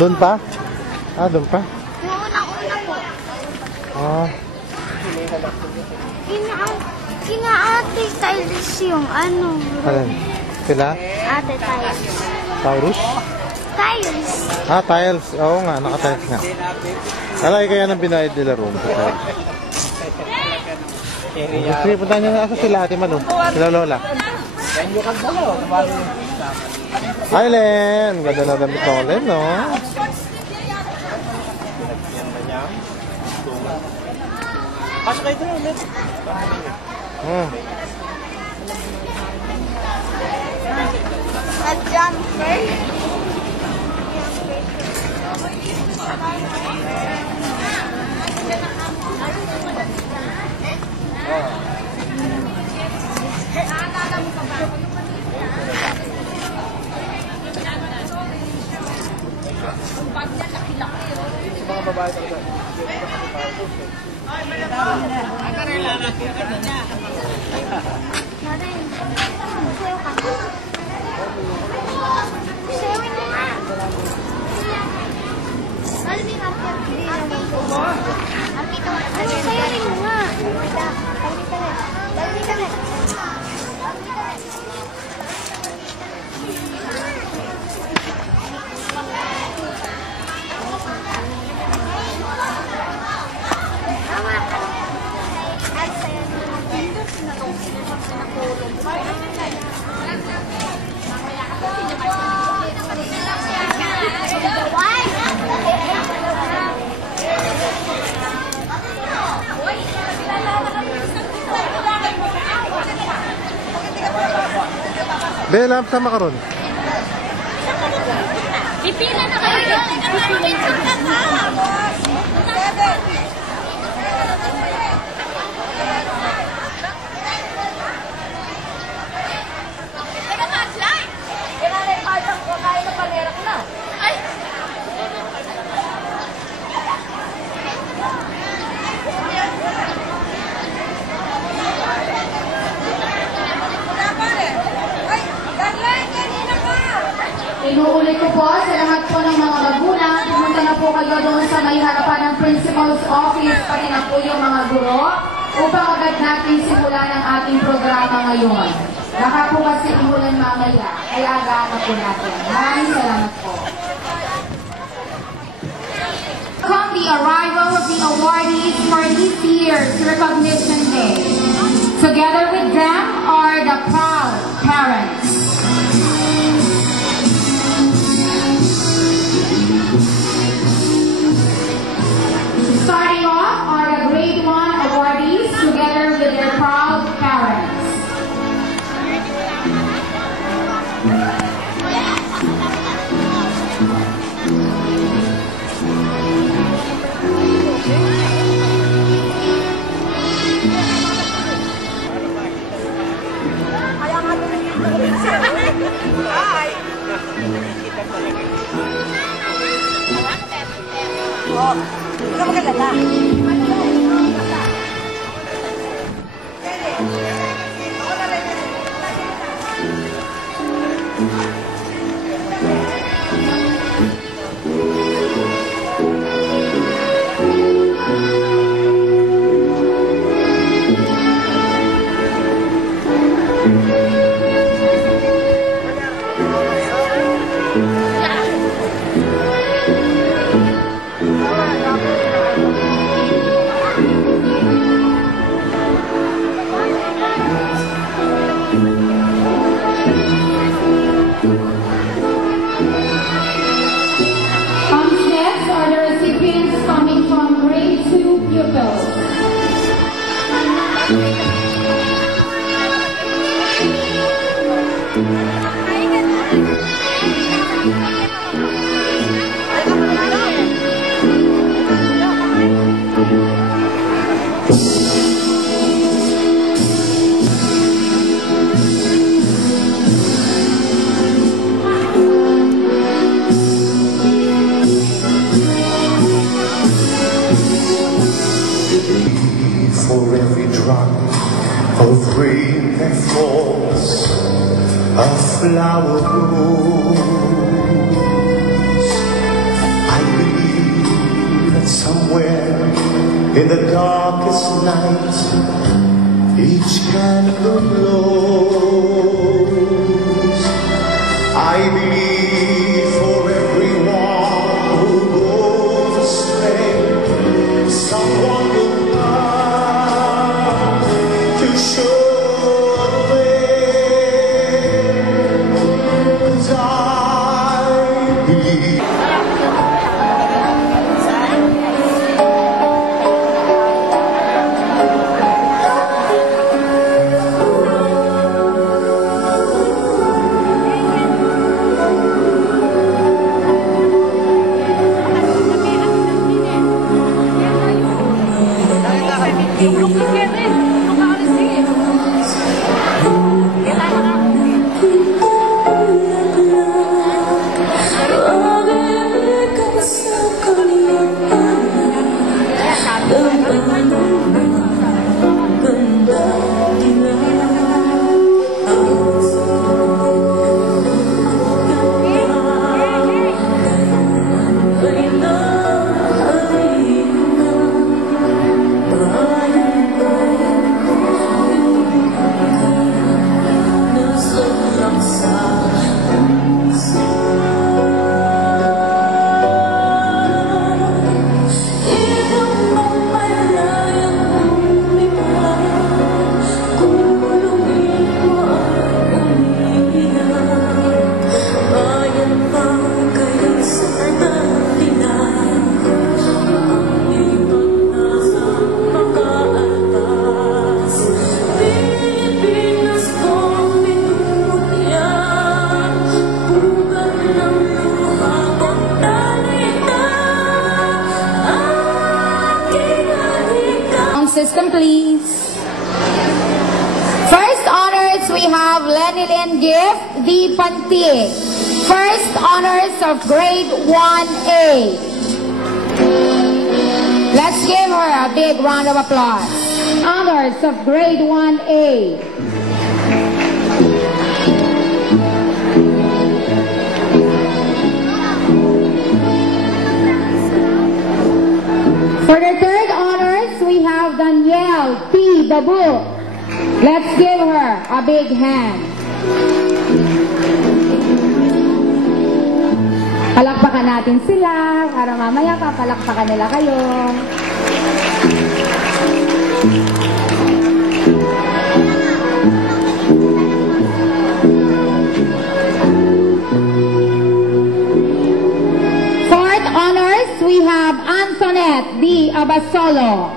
Doon pa? Ah, doon pa? Yung unang-una po. Ah. Kina ate Tiles yung ano. Alin? Sila? Ate Tiles. Taurus? Tiles. Ah, tiles. Oo nga, naka-tiles nga. Alay, kaya nang binayad nila room sa tiles. Sige, punta niyo na. Asa sila ate Manu? Sila Lola? Hi, Len! Ganda na damit ko, Len, no? Pasok kayo doon ulit. Nag-jumper. Mga babae talaga. Bella, sama ka ron. Ipila na kayo doon. Pipicture ka na. Teka, mag-slide. Kailangan yung kajang kakain ng panera ko na. Ay! Inuulit ko po sa lahat po ng mga magulang, pumunta na po kayo doon sa may harapan ng principal's office, pati na po yung mga guro, upang agad natin simulan ang ating programa ngayon. Baka po kasi imulan mamaya, kaya agaan na po natin. Maraming salamat po. Welcome the arrival of the awardees for this year's Recognition Day. Together with them are the proud parents. Starting off are the Grade 1 awardees together with their proud parents. Oh, ikaw magaganda. For every drop of rain that falls, a flower grows. Somewhere in the darkest night, each candle glows. I believe for everyone who goes astray, someone will come to show the way. 'Cause I believe. System, please. First honors, we have Lenilyn Gift D. Pantig. First honors of grade 1A. Let's give her a big round of applause. Honors of grade 1A. For the third honors, we have Danielle P. Dabu. Let's give her a big hand. Palakpakan natin sila para mamaya papalakpakan nila kayo. Fourth honors, we have Antoinette D. Abasolo.